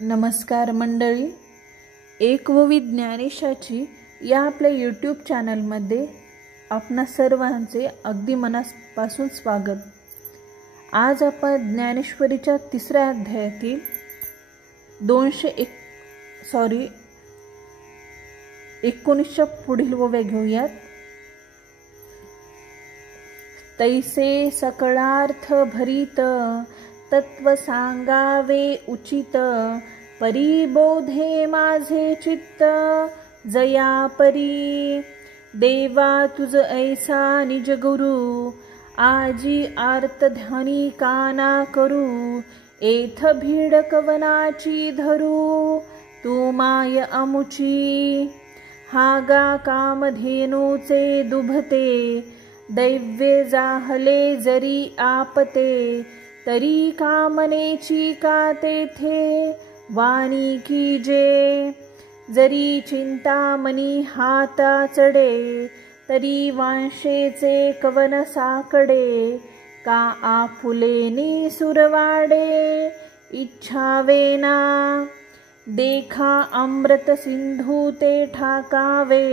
नमस्कार मंडळी, एक ववी ज्ञानेशाची या आपल्या यूट्यूब चॅनलमध्ये आपणा सर्वांचे अगदी मनापासून स्वागत। आज आपण ज्ञानेश्वरीच्या तिसऱ्या अध्यायातील 19 पुढील ओव्या घेऊयात। तैसे सकळार्थ भरित तत्व सांगावे उचित, परिबोधे माझे चित्त जया परी। देवा तुझ ऐसा निज गुरु, आजी आर्त ध्यानी काना करू। एथ भीड कवनाची धरू, तू माय अमुची। हागा कामधेनूचे दुभते, दैव्य जाहले जरी आपते। तरी कामनेची का तेथे वाणी कीजे। जरी चिंतामणी हाता चढे, तरी वांशेचे कवन साकडे। का आपुलेनी सुरवाडे, इच्छावेना। देखा अमृत सिंधू ते ठाकावे,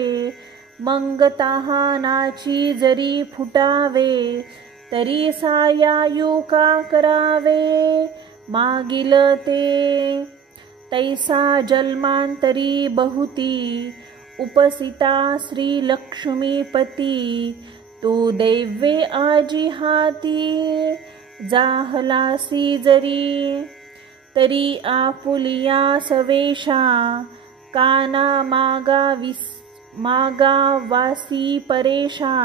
मंग तहानाची जरी फुटावे। तरी सायायू का करावे, मागिल ते। तैसा जन्मांतरी बहुती, उपसिता श्री लक्ष्मीपती। तू दैवे आजी हाती, जाहलासी जरी। तरी आपुलिया सवेशा, काना मागा वासी परेशा।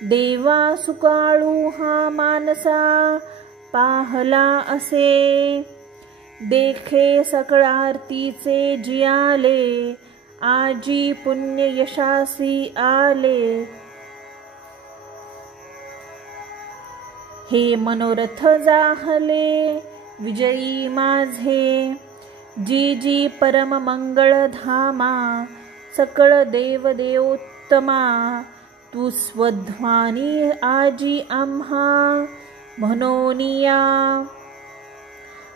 देवा सुकाळू हा मानसा, पाहला असे। देखे सकळार्तीचे जियाले, आजी पुण्य यशासी आले। हे मनोरथ जाहले विजयी माझे, जी जी परम मंगळ धामा। सकळ देव देवोत्तमा, तू स्वध्वानी आजी आम्हा म्हणोनिया।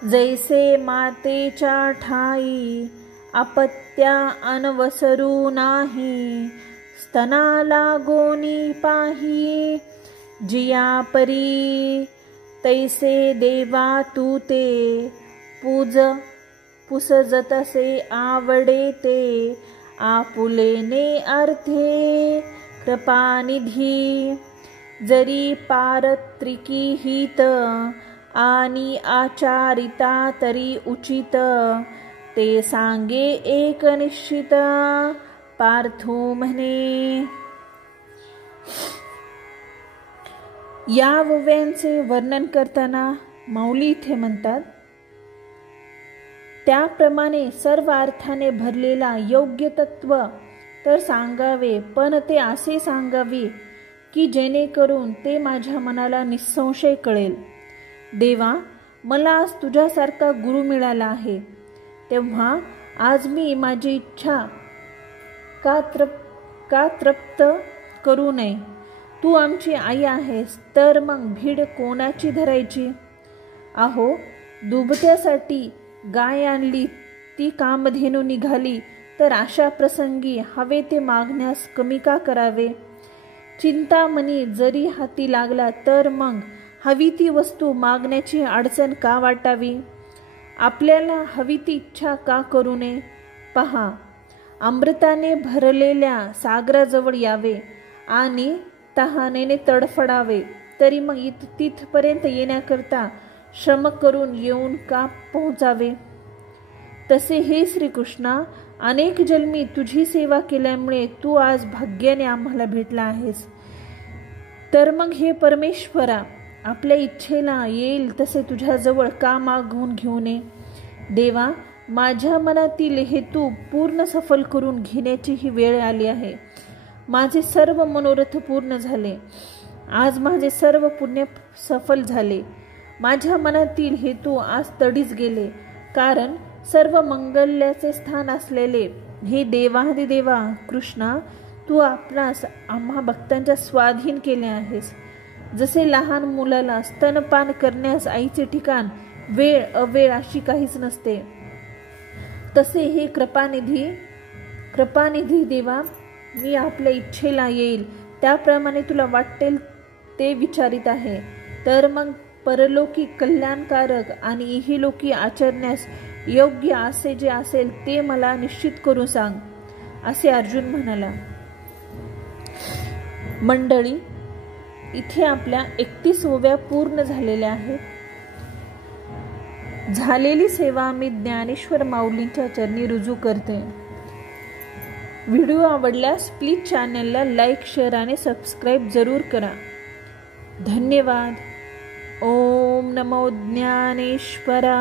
जैसे मातेच्या ठाई, अपत्या अनवसरू नाही। स्तना लागोनी पाही, जिया परी। तैसे देवा तू ते, पुसजतसे आवडे ते। आपुलेने अर्थे कृपानिधी। जरी पारत्रिकी हित, आणि आचारिता तरी उचित। ते सांगे एक निश्चित, पार्थू म्हणे। या ओव्यांचे वर्णन करताना माऊली इथे म्हणतात, त्याप्रमाणे सर्व अर्थाने भरलेला योग्य तत्व तर सांगावे, पण ते असे सांगावे की जेणेकरून ते माझ्या मनाला निसंशय कळेल। देवा, मला आज तुझ्यासारखा गुरु मिळाला आहे, तेव्हा आज मी माझी इच्छा का तृप्त करू नये। तू आमची आई आहेस, तर मग भीड कोणाची धरायची। अहो, दुभत्यासाठी गाय आणली, ती कामधेनू निघाली, तर अशा प्रसंगी हवे ते मागण्यास कमी का करावे। चिंतामणी जरी हाती लागला, तर मग हवी ती वस्तू मागण्याची अडचण का वाटावी। आपल्याला हवी ती इच्छा का करू नये। पहा, अमृताने भरलेल्या सागराजवळ यावे आणि तहानेने तडफडावे, तरी मग तिथपर्यंत येण्याकरता श्रम करून येऊन का पोहोचावे। तसे हे श्रीकृष्णा, अनेक जन्मी तुझी सेवा केल्यामुळे तू आज भाग्याने आम्हाला भेटला आहेस। तर मग हे परमेश्वरा, आपल्या इच्छेला येईल तसे तुझ्याजवळ का मागून घेऊ नये। देवा, माझ्या मनातील हेतू पूर्ण सफल करून घेण्याची ही वेळ आली आहे। माझे सर्व मनोरथ पूर्ण झाले, आज माझे सर्व पुण्य सफल झाले। माझ्या मनातील हेतू आज तडीच गेले, कारण सर्व मंगल्याचे स्थान असलेले हे देवाधिदेवा कृष्णा, तू आपणास आम्हा भक्तांच्या स्वाधीन केले आहेस। जसे लहान मुलाला स्तनपान करण्यास आईचे ठिकाण वेळ अवेळ अशी काहीच नसते, तसे हे कृपानिधी देवा, मी आपल्या इच्छेला येईल त्याप्रमाणे तुला वाटेल ते विचारित आहे. तर मग परलोकी कल्याणकारक आणि इहलोकी आचरण्यास योग्य असे जे असेल ते मला निश्चित करून सांग, असे अर्जुन म्हणाला. मंडळी, इथे आपल्या 31 ओव्या पूर्ण झालेल्या आहेत. झालेली सेवा मी ज्ञानेश्वर माऊलींच्या चरणी रुजू करते. व्हिडिओ आवडल्यास प्लीज चॅनलला लाईक, शेअर आणि सबस्क्राईब जरूर करा. धन्यवाद. ओम नमो ज्ञानेश्वरा.